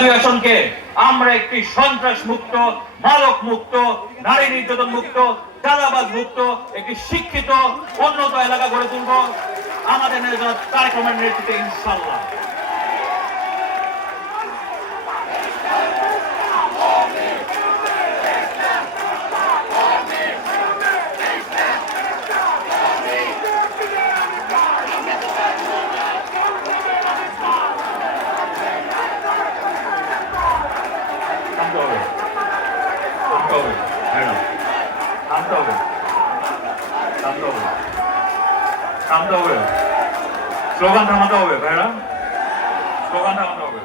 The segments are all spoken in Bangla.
দুই আসনকে আমরা একটি সন্ত্রাস মুক্ত, মাদক মুক্ত, নারী নির্যাতন মুক্ত, চাঁদাবাজ মুক্ত একটি শিক্ষিত উন্নত এলাকা গড়ে তুলব আমাদের নেতা তারেক রহমানের নেতৃত্বে ইনশাআল্লাহ। স্লোগান থামাতে হবে ভাইরা, স্লোগান থামাতে হবে।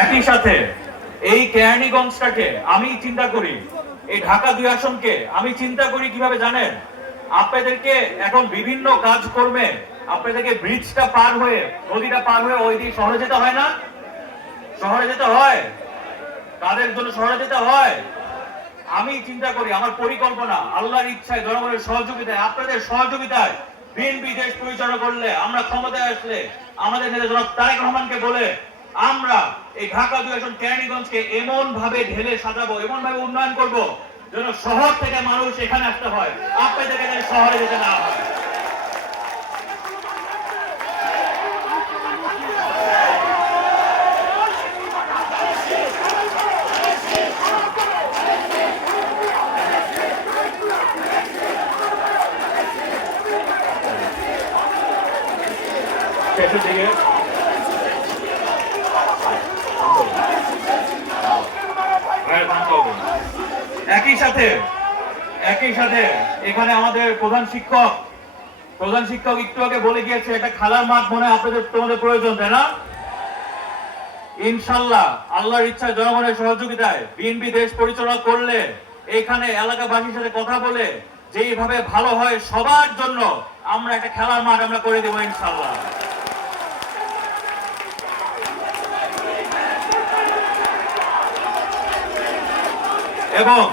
একই সাথে এই কেরানীগঞ্জটাকে আমি চিন্তা করি, এই ঢাকা 2 আসনকে আমি চিন্তা করি কিভাবে জানেন? আপনাদেরকে এখন বিভিন্ন কাজকর্মে আপনাদেরকে ব্রিজটা পার হয়ে, নদীটা পার হয়ে ওই দিকে শহরে যেতে হয় না? শহরে যেতে হয়। কাদের জন্য শহরে যেতে হয়? আমি চিন্তা করি, আমার পরিকল্পনা, আল্লাহর ইচ্ছায়, জনগণের সহযোগিতায়, আপনাদের সহযোগিতায় বিএনপি দেশ পরিচালনা করলে, আমরা ক্ষমতায় আসলে আমাদের নেতা জনাব তারেক রহমানকে বলে আমরা এই ঢাকা 2 আসন কেরানীগঞ্জকে এমন ভাবে ঢেলে সাজাবো, এমন ভাবে উন্নয়ন করব যেন শহর থেকে মানুষ এখানে আসতে হয়, আপনাদেরকে যেন শহরে যেতে না হয়। একই সাথে এখানে আমাদের প্রধান শিক্ষক একটু আগে বলে গিয়েছে একটা খেলার মাঠ মনে তোমাদের প্রয়োজন, তাই না? ইনশাল্লাহ আল্লাহর ইচ্ছায়, জনগণের সহযোগিতায় বিএনপি দেশ পরিচালনা করলে এখানে এলাকাবাসীর সাথে কথা বলে যেইভাবে ভালো হয় সবার জন্য আমরা একটা খেলার মাঠ আমরা করে দেবো ইনশাল্লাহ। এবং